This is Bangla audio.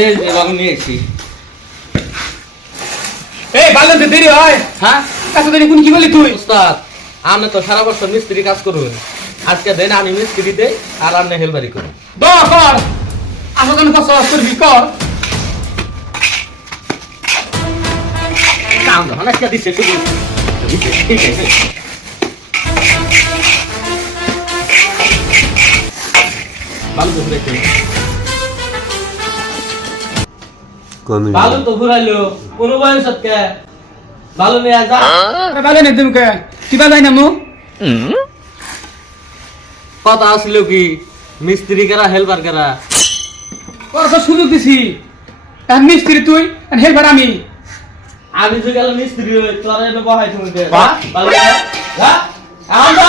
এই যে বাবু নিয়ে এসেছি। এই বালন তো দেরি হয়। হ্যাঁ এত দেরি কোন কি বলি তুই? উস্তাদ আপনি তো সারা বছর মিস্ত্রি কাজ করবেন, আজকে দেন আমি মিস্ত্রি দেই আর আপনি হেলবারি করুন। কর আসো কেন কষ্ট করবি কর। কাম যখন আজকে দিচ্ছে শুধু ঠিক আছে। বালু তো ঘুরাইছে, বালু তো ঘুরাইলো কোনো বয়স কে বালু নিয়ে যা। বালন একদম কে কিবা যাই না মু কথা আসছিল কি মিস্ত্রি কারা হেলবার কারা। তোর তো সুযোগ দিছি। এখন মিস্ত্রি তুই হেল্পার আমি। আমি তো গেল মিস্ত্রি হই তোরা এনে বহাই তুমি দে বাহ। বালু যা এখন যা।